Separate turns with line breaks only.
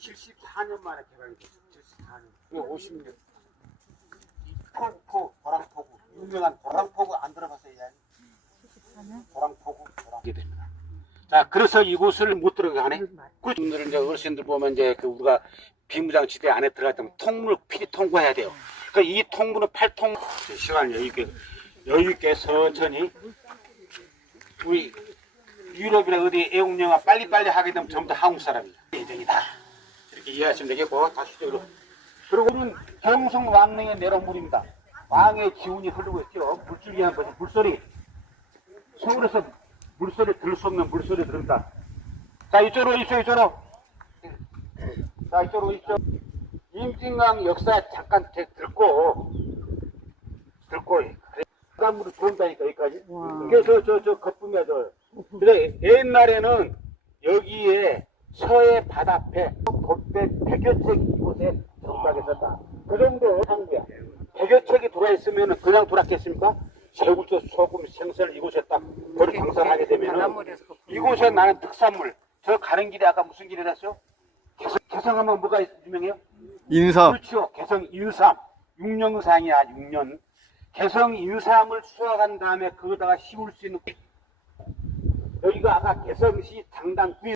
74년 만에 개발이 됐어요. 74년. 이거 50년. 포포 도랑포구 유명한 도랑포구 안 들어봤어요? 야? 도랑포구 도랑게 됩니다. 자, 그래서 이곳을 못 들어가네. 그분들은 이제 어르신들 보면 이제 그 우리가 비무장지대 안에 들어갈 때면 통문을 필히 통과해야 돼요. 그러니까 이 통문은 팔통 시간 여유 있게 여유 있게 천천히 우리 유럽이나 어디 애국 영화 빨리빨리 하게 되면 전부 다 한국 사람이야. 예정이다. 이렇게 이해하시면 되겠고 다시 쪽으로. 그리고 우리는 경성 왕릉의 내로물입니다. 왕의 기운이 흐르고 있죠. 물줄기 한 거죠. 물소리. 서울에서 물소리 들을 수 없는 물소리 들은다. 자, 이쪽으로 오십시오, 이쪽으로. 자, 이쪽으로 오십시오. 임진강 역사 잠깐 제- 듣고, 듣고, 바람으로 들어온다니까, 여기까지. 이게 저, 저, 저, 거품이야, 저. 근데 옛날에는 여기에 서해 바다 앞에 돛배 백여책 이곳에 정박했었다. 그 정도 항구야. 백여책이 돌아있으면 그냥 돌았겠습니까? 새우젓, 소금, 생선 이곳에 딱 거리 장사하게 되면은 이곳에 나는 특산물. 저 가는 길에 아까 무슨 길이랬어요? 개성, 개성하면 뭐가 유명해요?
인삼.
그렇죠. 개성 인삼. 육령상이야, 육년. 개성 인삼을 수확한 다음에 거기다가 심을 수 있는 여기가 아까 개성시 장당 구이